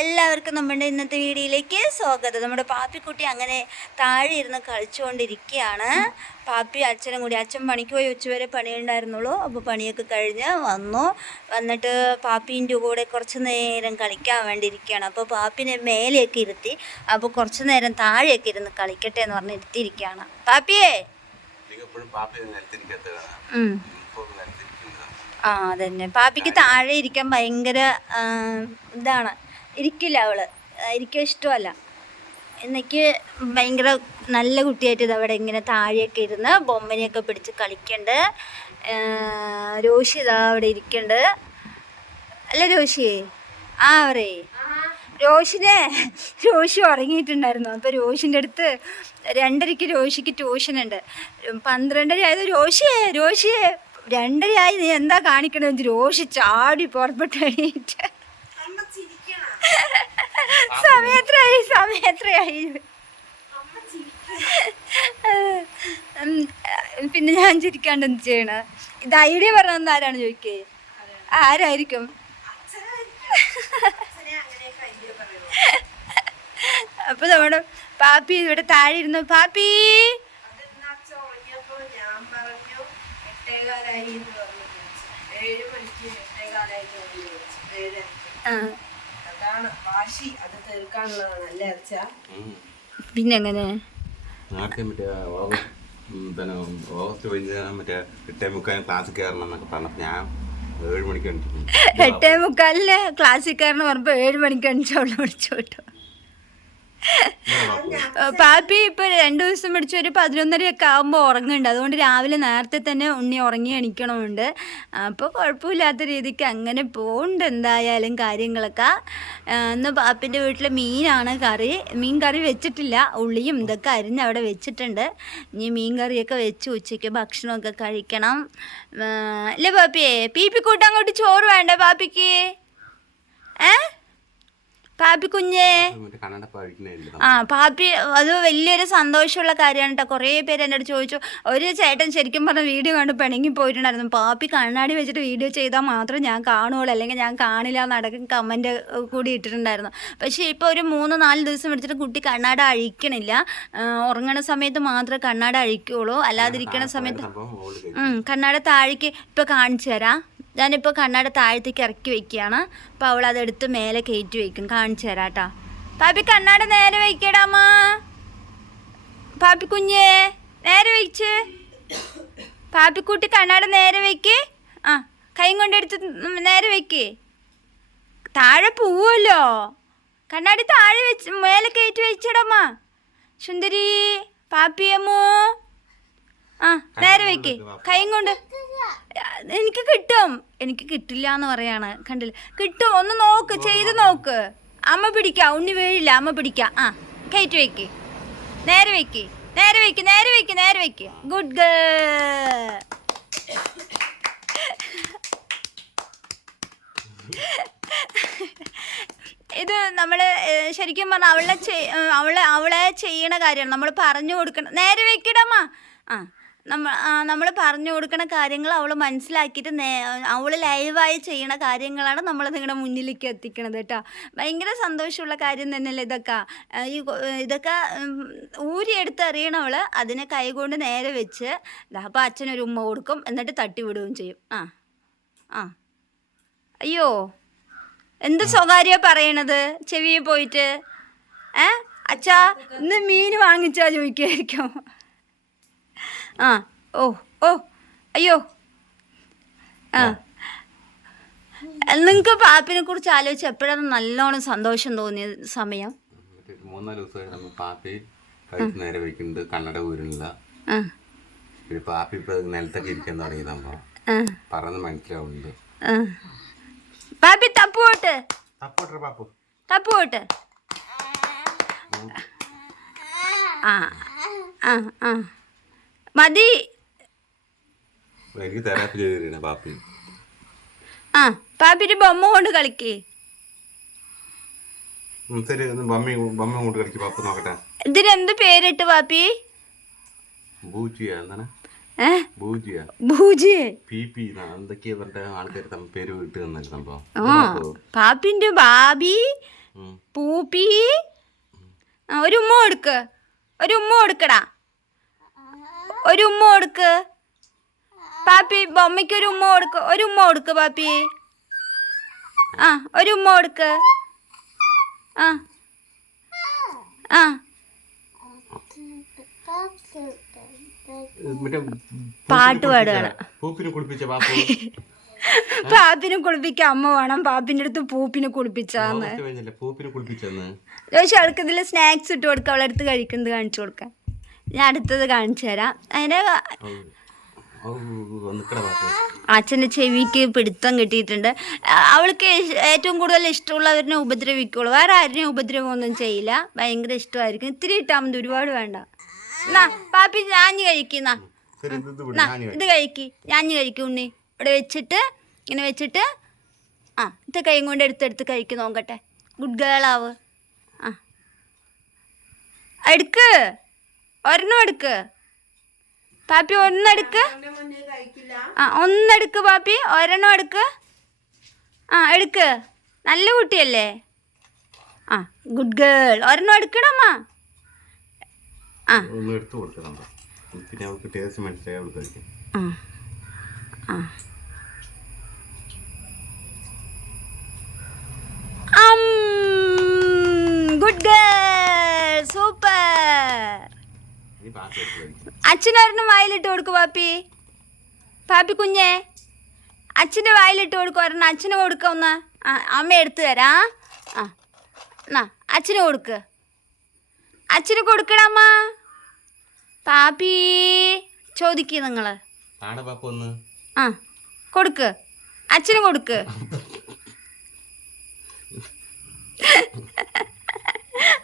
എല്ലാവർക്കും നമ്മുടെ ഇന്നത്തെ വീഡിയോയിലേക്ക് സ്വാഗതം. നമ്മുടെ പാപ്പിക്കുട്ടി അങ്ങനെ താഴെ ഇരുന്ന് കളിച്ചുകൊണ്ടിരിക്കുകയാണ്. പാപ്പി അച്ഛനും കൂടി അച്ഛൻ പണിക്ക് പോയി ഉച്ചവരെ പണിയുണ്ടായിരുന്നുള്ളൂ അപ്പോൾ പണിയൊക്കെ കഴിഞ്ഞ് വന്നു. വന്നിട്ട് പാപ്പീന്റെ കൂടെ കുറച്ച് നേരം കളിക്കാൻ വേണ്ടി ഇരിക്കുകയാണ് അപ്പോൾ പാപ്പിനെ മേലെയൊക്കെ ഇരുത്തി അപ്പോൾ കുറച്ച് നേരം താഴെയൊക്കെ ഇരുന്ന് കളിക്കട്ടെ എന്ന് പറഞ്ഞ് ഇരുത്തിയിരിക്കുകയാണ്. പാപ്പിയേ! ആ അതന്നെ. പാപ്പിക്ക് താഴെ ഇരിക്കാൻ ഭയങ്കര ഇതാണ്. ഇരിക്കില്ല അവൾ. ആ, ഇഷ്ടമല്ല. എനിക്ക് ഭയങ്കര നല്ല കുട്ടിയായിട്ട് ഇത് അവിടെ ഇങ്ങനെ താഴെയൊക്കെ ഇരുന്ന് ബൊമ്മനെയൊക്കെ പിടിച്ച് കളിക്കണ്ട്. രോഷി ഇതാ അവിടെ ഇരിക്കണ്ട്. അല്ല രോഷിയേ? ആ അവരേ. രോഷിനെ രോഷി ഉറങ്ങിയിട്ടുണ്ടായിരുന്നു. അപ്പോൾ രോഷിന്റെ അടുത്ത് രണ്ടരയ്ക്ക് രോഷിക്ക് ട്യൂഷൻ ഉണ്ട് പന്ത്രണ്ടര ആയത് രോഷിയേ രോഷിയേ. രണ്ടരയായി നീ എന്താ കാണിക്കണമെന്ന് രോഷി ചാടി പുറപ്പെട്ട് എണീറ്റ്. സമയത്രയായി സമയത്രയായി. പിന്നെ ഞാൻ ചിരിക്കാണ്ട് എന്ത് ചെയ്യണ? ഇത് ഐഡിയ പറഞ്ഞതെന്ന് ആരാണ് ചോദിക്കേ? ആരായിരിക്കും? അപ്പൊ നമ്മുടെ പാപ്പി ഇവിടെ താഴെ ഇരുന്നു. പാപ്പി! ആ. അതാണ് വാശി അത് തീർക്കാനുള്ളതാണ്. അല്ലേ അച്ഛ? പിന്നെങ്ങനെ? നാട്ടിൽ മറ്റേ ഓഗസ്റ്റ് ഉം, പിന്നെ ഓഗസ്റ്റ് കഴിഞ്ഞ് മറ്റേ എട്ടേ മുക്കാൽ ക്ലാസ്സിൽ കയറണം എന്നൊക്കെ പറഞ്ഞപ്പോൾ ഞാൻ ഏഴ് മണിക്ക് എണീറ്റിരുന്നു. എട്ടേ മുക്കാലിന് ക്ലാസ്സിക്കാരന് പറഞ്ഞപ്പോ ഏഴ് മണിക്ക് അണിച്ചവളെ വിളിച്ചോട്ടോ. പാപ്പി ഇപ്പൊ രണ്ടു ദിവസം പിടിച്ച് ഒരു പതിനൊന്നരയൊക്കെ ആകുമ്പോൾ ഉറങ്ങുന്നുണ്ട്. അതുകൊണ്ട് രാവിലെ നേരത്തെ തന്നെ ഉണ്ണി ഉറങ്ങി എണിക്കണമുണ്ട്. അപ്പോൾ കുഴപ്പമില്ലാത്ത രീതിക്ക് അങ്ങനെ പോകുന്നുണ്ട് എന്തായാലും കാര്യങ്ങളൊക്കെ. ഇന്ന് പാപ്പിന്റെ വീട്ടിൽ മീനാണ് കറി. മീൻ കറി വെച്ചിട്ടില്ല. ഉള്ളിയും ഇതൊക്കെ അരിഞ്ഞ് അവിടെ വെച്ചിട്ടുണ്ട്. ഇനി മീൻ കറിയൊക്കെ വെച്ച് ഉച്ചയ്ക്ക് ഭക്ഷണമൊക്കെ കഴിക്കണം. അല്ലേ പാപ്പിയേ പീപ്പി കൂട്ടങ്ങോട്ട് ചോറ് വേണ്ട പാപ്പിക്ക്? ഏ? പാപ്പി കുഞ്ഞേ. മറ്റേ കണ്ണട പഴിക്കുന്നില്ല ആ പാപ്പി അത് വലിയൊരു സന്തോഷമുള്ള കാര്യമാണ് കേട്ടോ കുറേ പേര് എന്റെ അടുത്ത് ചോദിച്ചു ഒരു ചേട്ടൻ ശരിക്കും പറഞ്ഞ വീഡിയോ കണ്ട് പിണങ്ങി പോയിട്ടുണ്ടായിരുന്നു. പാപ്പി കണ്ണാടി വെച്ചിട്ട് വീഡിയോ ചെയ്താൽ മാത്രം ഞാൻ കാണുകയുള്ളൂ അല്ലെങ്കിൽ ഞാൻ കാണില്ല എന്നടക്കം കമന്റ് കൂടി ഇട്ടിട്ടുണ്ടായിരുന്നു. പക്ഷേ ഇപ്പോൾ ഒരു മൂന്ന് നാല് ദിവസം എടുത്തിട്ട് കുട്ടി കണ്ണാട അഴിക്കണില്ല. ഉറങ്ങണ സമയത്ത് മാത്രമേ കണ്ണാട അഴിക്കുള്ളൂ. അല്ലാതിരിക്കണ സമയത്ത് കണ്ണാട താഴേക്ക് ഇപ്പോൾ കാണിച്ചു തരാം. ഞാനിപ്പോൾ കണ്ണാട താഴത്തേക്ക് ഇറക്കി വെക്കുകയാണ്. അപ്പോൾ അവൾ അതെടുത്ത് മേലെ കയറ്റി വെക്കും. കാണിച്ചു തരാം കേട്ടോ. പാപ്പി കണ്ണാട നേരെ വയ്ക്കടാമ്മ പാപ്പി കുഞ്ഞേ നേരെ വെച്ച്. പാപ്പിക്കുട്ടി കണ്ണാട നേരെ വെക്ക്. ആ കൈ കൊണ്ടെടുത്ത് നേരെ വെക്ക്. താഴെ പോവുമല്ലോ. കണ്ണാടി താഴെ വെച്ച് മേലെ കയറ്റി വെച്ചിടമ്മ സുന്ദരി പാപ്പിയമ്മോ. ആ നേരെ വെക്ക്. കൈ കൊണ്ട് എനിക്ക് കിട്ടും. എനിക്ക് കിട്ടില്ല എന്ന് പറയാണ്. കണ്ടില്ല? കിട്ടും. ഒന്ന് നോക്ക്. ചെയ്ത് നോക്ക്. അമ്മ പിടിക്കാം. ഉണ്ണി വീഴില്ല. അമ്മ പിടിക്കാം. ആ കയറ്റി വെക്ക്. നേരെ വെക്ക്. നേരെ വെക്ക്. നേരെ വെക്ക്. നേരെ വെക്ക്. ഗുഡ് ഗേൾ ഇത് നമ്മൾ ശരിക്കും പറഞ്ഞാൽ അവളെ അവളെ അവളെ ചെയ്യണ കാര്യമാണ്. നമ്മൾ പറഞ്ഞു കൊടുക്കണം. നേരെ വെക്കിടമ്മ ആ. നമ്മൾ നമ്മൾ പറഞ്ഞു കൊടുക്കണ കാര്യങ്ങൾ അവൾ മനസ്സിലാക്കിയിട്ട് നേ അവൾ ലൈവായി ചെയ്യണ കാര്യങ്ങളാണ് നമ്മൾ നിങ്ങളുടെ മുന്നിലേക്ക് എത്തിക്കണത് കേട്ടോ. ഭയങ്കര സന്തോഷമുള്ള കാര്യം തന്നെയല്ലേ ഇതൊക്കെ. ഈ ഇതൊക്കെ ഊരിയെടുത്ത് എറിയണവൾ അതിനെ കൈകൊണ്ട് നേരെ വെച്ച് അപ്പോൾ അച്ഛനൊരു ഉമ്മ കൊടുക്കും എന്നിട്ട് തട്ടിവിടുകയും ചെയ്യും. ആ ആ. അയ്യോ എന്ത് സ്വകാര്യ പറയണത്? ചെവിയിൽ പോയിട്ട്. ഏ? അച്ഛാ ഇന്ന് മീൻ വാങ്ങിച്ചാ ചോദിക്കായിരിക്കും ആ ഓ ഓ അയ്യോ. ആ. നിങ്ങൾക്ക് പാപ്പിനെ കുറിച്ച് ആലോചിച്ച് എപ്പോഴാണ് നല്ലോണം സന്തോഷം തോന്നിയ സമയം? മൂന്നാൽ ദിവസമായി നമ്മൾ പാപ്പി കഴിച്ച് നേരെ വെക്കുന്നുണ്ട് കണ്ണട ഊരുന്നില്ല ആ. പിന്നെ പാപ്പി ഇപ്പൊ നിലത്തൊക്കെ ഇരിക്കാൻ തുടങ്ങി ആ. പറഞ്ഞ് മനസ്സിലാവുന്നുണ്ട്. പാപ്പി തപ്പു പോട്ട്. തപ്പോട്ടെ പാപ്പു. പോട്ട്. ആ ആ ആ. മതി. എനിക്ക് തെറാപ്പി ചെയ്ത് തരണേ പാപ്പി. ആ പാപ്പിന്റെ ബൊമ്മ കൊണ്ട് കളിക്കേ. ഉം, ശരി ഒന്ന് ബമ്മി ബമ്മ കൊണ്ട് കളിക്ക് പാപ്പ നോക്കട്ടെ. ഇതിനെന്ത് പേരിട്ട് പാപ്പി? ബൂജിയ എന്താണ്? ഏ? ബൂജിയ. ഭൂജിയെ പി പി എന്തൊക്കെയാ പറഞ്ഞ ആൾക്കാർ പേര് വിട്ട് സംഭവം? പാപ്പിന്റെ ബാബി. പൂപ്പി. ഒരു ഉമ്മ കൊടുക്ക്. ഒരു ഉമ്മ കൊടുക്കടാ. ഒരു ഉമ്മ കൊടുക്ക്. പാപ്പി ബൊമ്മയ്ക്ക് ഒരു ഉമ്മ കൊടുക്ക്. ഒരു ഉമ്മ കൊടുക്ക് പാപ്പി. ആ ഒരു ഉമ്മ കൊടുക്ക്. ആ ആ. പാട്ട് പാടുകയാണ്. പൂപ്പിനെ കുളിപ്പിക്കാൻ അമ്മ വേണം. പാപ്പിന്റെ അടുത്ത് പൂപ്പിനെ കുളിപ്പിച്ചാന്ന്. പക്ഷെ അവൾക്ക് ഇതിൽ സ്നാക്സ് ഇട്ട് കൊടുക്കുക അവളടുത്ത് കഴിക്കുന്നത് കാണിച്ചു കൊടുക്കാം. ഞാൻ അടുത്തത് കാണിച്ചു തരാം. അതിന്റെ അച്ഛന്റെ ചെവിക്ക് പിടുത്തം കിട്ടിയിട്ടുണ്ട്. അവൾക്ക് ഏറ്റവും കൂടുതൽ ഇഷ്ടമുള്ളവരിനെ ഉപദ്രവിക്കുള്ളൂ. വേറെ ആരെയും ഉപദ്രവമൊന്നും ചെയ്യില്ല. ഭയങ്കര ഇഷ്ടമായിരിക്കും. ഇത്തിരി ഇട്ടാൽ മതി ഒരുപാട് വേണ്ട. എന്നാ പാപ്പി ഞാഞ്ഞ് കഴിക്കുന്ന ഇത് കഴിക്ക്. ഞാഞ്ഞ് കഴിക്കും ഉണ്ണി. ഇവിടെ വെച്ചിട്ട് ഇങ്ങനെ വെച്ചിട്ട് ആ ഇത് കൈ കൊണ്ട് എടുത്തെടുത്ത് കഴിക്ക് നോക്കട്ടെ. ഗുഡ് ഗേൾ ആവ്. ആ. എടുക്ക്. ഒരെണ്ണം എടുക്ക്. പാപ്പി ഒന്നെടുക്ക് ആ ഒന്നെടുക്ക് പാപ്പി. ഒരെണ്ണം എടുക്ക്. ആ എടുക്ക്. നല്ല കുട്ടിയല്ലേ? ആ ഗുഡ് ഗേൾ ഒരെണ്ണം എടുക്കണമ്മ ആ. ഒന്ന് എടുത്തു കൊടുക്കണം പിന്നെ അവൾക്ക് ടേസ്റ്റ് മനസ്സിലായി അവൾ കഴിക്കും ആ ആ ഗുഡ് ഗേൾ സൂപ്പർ നീ പാപ്പ എടുത്ത് കഴിക്കും അച്ഛനൊരെണ്ണം വായിലിട്ട് കൊടുക്കു പാപ്പി. പാപ്പി കുഞ്ഞേ അച്ഛന്റെ വായിലിട്ട് കൊടുക്കും ഒരെണ്ണം അച്ഛന് കൊടുക്ക ഒന്ന്. ആ അമ്മ എടുത്തു തരാ. ആ എന്നാ അച്ഛന് കൊടുക്ക്. അച്ഛന് കൊടുക്കണമ്മ പാപ്പി ചോദിക്കുക നിങ്ങൾ ആ കൊടുക്ക്. അച്ഛന് കൊടുക്ക്.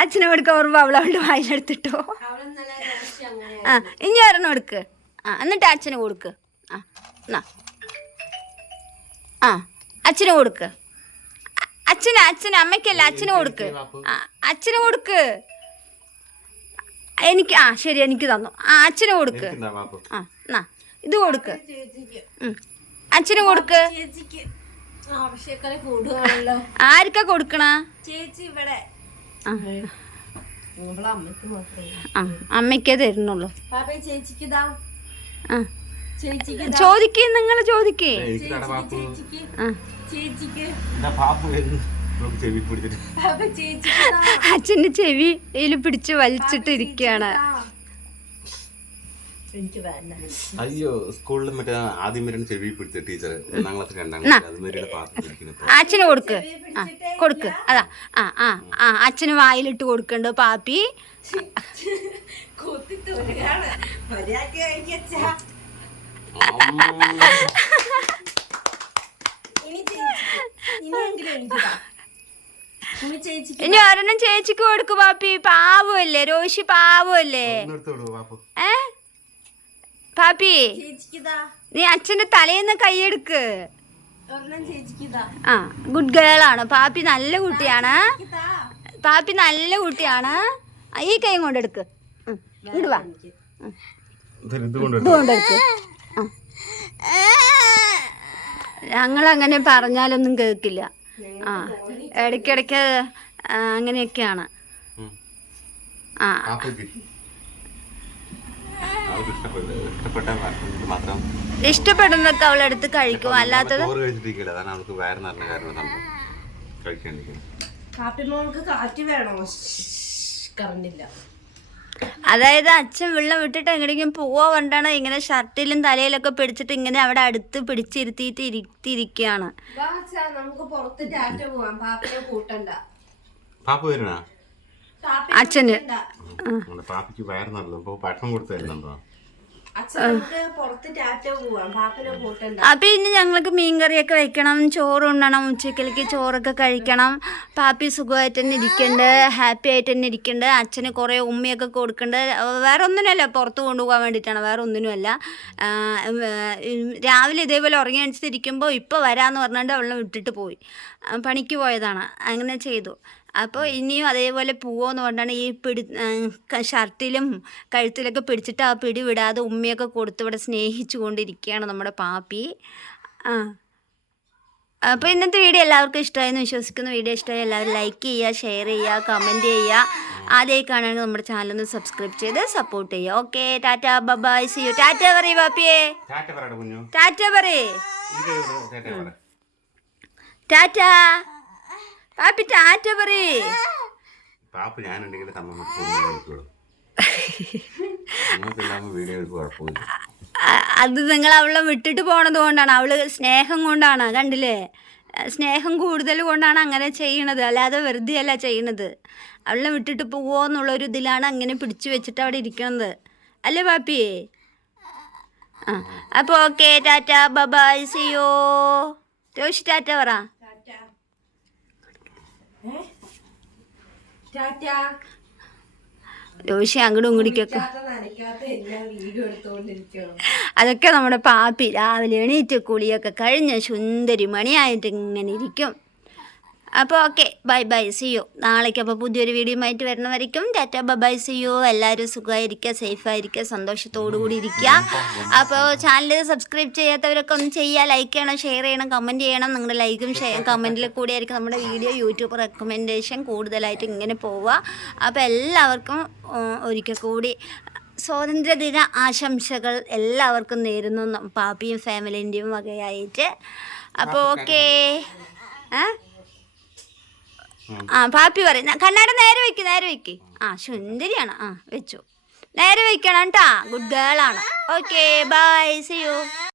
അച്ഛന് കൊടുക്ക ഓർമ്മ അവൾ അവളുടെ വായിലെടുത്തിട്ടോ ആ ഇനി ഒരെണ്ണം എടുക്ക്. ആ എന്നിട്ട് അച്ഛന് കൊടുക്ക്. ആ എന്നാ ആ അച്ഛന് കൊടുക്ക്. അച്ഛന് അച്ഛന് അമ്മയ്ക്കല്ല അച്ഛന് കൊടുക്ക്. ആ അച്ഛന് കൊടുക്ക്. എനിക്ക് ആ ശരി എനിക്ക് തന്നു. ആ അച്ഛന് കൊടുക്ക്. ആ എന്നാ ഇത് കൊടുക്ക്. അച്ഛന് കൊടുക്ക്. ആർക്കാ കൊടുക്കണ? ചേച്ചി ഇവിടെ അമ്മയ്ക്ക് മാത്രമേ ആ അമ്മയ്ക്കേ തരുന്നുള്ളൂ. ചേച്ചിക്ക് ഇതാ. ആ. ചേച്ചിക്ക് ചോദിക്കേ നിങ്ങൾ ചോദിക്കേ. അച്ഛന്റെ ചെവിയിൽ പിടിച്ച് വലിച്ചിട്ട് ഇരിക്കുകയാണ്. അയ്യോ സ്കൂളിൽ മറ്റേ ആദ്യം വരെ ചെവി പിടിച്ച ടീച്ചർ ഒന്നാം ക്ലാസ് രണ്ടാം ക്ലാസ് അതുമാതിരിയുടെ പാത്രം പിടിക്കുന്നു അച്ഛന് കൊടുക്ക്. ആ കൊടുക്ക്. അതാ ആ ആ ആ അച്ഛന് വായിലിട്ട് കൊടുക്കണ്ട് പാപ്പി. ഇനി ഒരെണ്ണം ചേച്ചിക്ക് കൊടുക്കു പാപ്പി. പാവല്ലേ രോഷി പാവല്ലേ. ഏ? പാപ്പി നീ അച്ഛന്റെ തലേന്ന് കൈയെടുക്ക് ആ ഗുഡ് ഗേൾ ആണ്. പാപ്പി നല്ല കുട്ടിയാണ്. പാപ്പി നല്ല കുട്ടിയാണ്. ഈ കൈ കൊണ്ടെടുക്ക്. എടുക്ക് ഇങ്ങോട്ട് വാ. കൊണ്ടെടുക്ക്. ഞങ്ങൾ അങ്ങനെ പറഞ്ഞാലൊന്നും കേൾക്കില്ല. ആ ഇടയ്ക്കിടയ്ക്ക് ആ, അങ്ങനെയൊക്കെയാണ്. ആ. അവർക്ക് ഇഷ്ടപ്പെട്ടു ഇഷ്ടപ്പെട്ട ഇത് മാത്രം ഇഷ്ടപ്പെടുന്നതൊക്കെ അവളെടുത്ത് കഴിക്കും. അല്ലാത്തത് ചോറ് അതാണ് അവൾക്ക് വയറ് നിറഞ്ഞ കാരണം കാറ്റ് വേണോ? കറണ്ടില്ല. അതായത് അച്ഛൻ വെള്ളം വിട്ടിട്ട് എങ്ങനെയെങ്കിലും പോവാ കൊണ്ടാണ് ഇങ്ങനെ ഷർട്ടിലും തലയിലൊക്കെ പിടിച്ചിട്ട് ഇങ്ങനെ അവിടെ അടുത്ത് പിടിച്ചിരുത്തിയിട്ട് ഇരുത്തിയിരിക്കുകയാണ്. വാ അച്ഛാ, നമുക്ക് പുറത്ത് ടാറ്റ പോവാം. പാപ്പിനെ കൂട്ടണ്ട. പാപ്പ വരണ പാപ്പി അച്ഛന്. നമ്മുടെ പാപ്പയ്ക്ക് വയറ് നിറഞ്ഞു. ഇപ്പോൾ ഭക്ഷണം കൊടുത്തു തരുന്നുണ്ടോ? അപ്പം ഇനി ഞങ്ങൾക്ക് മീൻകറിയൊക്കെ വെക്കണം. ചോറ് ഉണ്ടണം ഉച്ചക്കലേക്ക് ചോറൊക്കെ കഴിക്കണം. പാപ്പി സുഖമായിട്ട് തന്നെ ഇരിക്കണ്ട്. ഹാപ്പി ആയിട്ട് തന്നെ ഇരിക്കണ്ട്. അച്ഛന് കുറേ ഉമ്മയൊക്കെ കൊടുക്കണ്ട്. വേറെ ഒന്നിനല്ല പുറത്ത് കൊണ്ടുപോകാൻ വേണ്ടിയിട്ടാണ്. വേറെ ഒന്നിനുമല്ല. രാവിലെ ഇതേപോലെ ഉറങ്ങി അടിച്ചിരിക്കുമ്പോൾ ഇപ്പോൾ വരാമെന്ന് പറഞ്ഞുകൊണ്ട് അവളെ വിട്ടിട്ട് പോയി. പണിക്ക് പോയതാണ്. അങ്ങനെ ചെയ്തു. അപ്പോൾ ഇനിയും അതേപോലെ പോവോന്ന് പറഞ്ഞാണ് ഈ പിടി ഷർട്ടിലും കഴുത്തിലൊക്കെ പിടിച്ചിട്ട് ആ പിടി വിടാതെ ഉമ്മയൊക്കെ കൊടുത്ത് ഇവിടെ സ്നേഹിച്ചു കൊണ്ടിരിക്കുകയാണ് നമ്മുടെ പാപ്പി. ആ. അപ്പോൾ ഇന്നത്തെ വീഡിയോ എല്ലാവർക്കും ഇഷ്ടമായെന്ന് വിശ്വസിക്കുന്നു. വീഡിയോ ഇഷ്ടമായി എല്ലാവരും ലൈക്ക് ചെയ്യുക ഷെയർ ചെയ്യുക കമന്റ് ചെയ്യുക. ആദ്യമായി കാണുകയാണെങ്കിൽ നമ്മുടെ ചാനൽ ഒന്ന് സബ്സ്ക്രൈബ് ചെയ്ത് സപ്പോർട്ട് ചെയ്യുക. Okay tata bye bye see you tata പറയൂ പാപ്പിയേ. പറയേ. ടാറ്റ പറ. ടാറ്റ. പാപ്പി ടാറ്റ പറയേ. പാപ്പ ഞാനുണ്ടെങ്കിൽ അത് നിങ്ങൾ അവളെ വിട്ടിട്ട് പോണത് കൊണ്ടാണ്. അവൾ സ്നേഹം കൊണ്ടാണ് കണ്ടില്ലേ? സ്നേഹം കൂടുതൽ കൊണ്ടാണ് അങ്ങനെ ചെയ്യണത്. അല്ലാതെ വെറുതെ അല്ല ചെയ്യണത്. അവളെ വിട്ടിട്ട് പോവോ എന്നുള്ളൊരു ഇതിലാണ് അങ്ങനെ പിടിച്ചു വെച്ചിട്ട് അവിടെ ഇരിക്കണത്. അല്ലേ പാപ്പിയേ? ആ അപ്പോൾ ഓക്കെ ടാറ്റ. ബബായ് സിയോ രോഷി ടാറ്റ പറ. രോഷി അങ്ങോട്ടും ഇങ്ങോട്ടേക്കൊക്കെ അതൊക്കെ നമ്മുടെ പാപ്പി രാവിലെ എണീറ്റ് കുളിയൊക്കെ കഴിഞ്ഞ് സുന്ദരി മണിയായിട്ട് ഇങ്ങനെ ഇരിക്കും. അപ്പോൾ ഓക്കെ ബൈ ബൈ സിയോ നാളേക്ക് അപ്പോൾ പുതിയൊരു വീഡിയോ ആയിട്ട് വരുന്നവരേക്കും tata bye bye see you എല്ലാവരും സുഖമായിരിക്കുക സേഫായിരിക്കുക സന്തോഷത്തോടു കൂടി ഇരിക്കുക. അപ്പോൾ ചാനൽ സബ്സ്ക്രൈബ് ചെയ്യാത്തവരൊക്കെ ഒന്ന് ചെയ്യുക ലൈക്ക് ചെയ്യണം ഷെയർ ചെയ്യണം കമന്റ് ചെയ്യണം. നിങ്ങളുടെ ലൈക്കും ഷെയർ കമന്റിൽ കൂടിയായിരിക്കും നമ്മുടെ വീഡിയോ. യൂട്യൂബ് റെക്കമെൻഡേഷൻ കൂടുതലായിട്ട് ഇങ്ങനെ പോവുക. അപ്പോൾ എല്ലാവർക്കും ഒരിക്കൽ കൂടി സ്വാതന്ത്ര്യദിന ആശംസകൾ എല്ലാവർക്കും നേരുന്നു. പാപ്പിയും ഫാമിലിന്റെയും വകയായിട്ട്. അപ്പോൾ ഓക്കെ. ആ പാപ്പി പറയും കണ്ണാട നേരെ വെക്ക് നേരെ വെക്ക്. ആ സുന്ദരിയാണ് ആ വെച്ചു. നേരെ വെക്കണം കേട്ടാ ഗുഡ് ഗേൾ ആണ്. Okay bye see you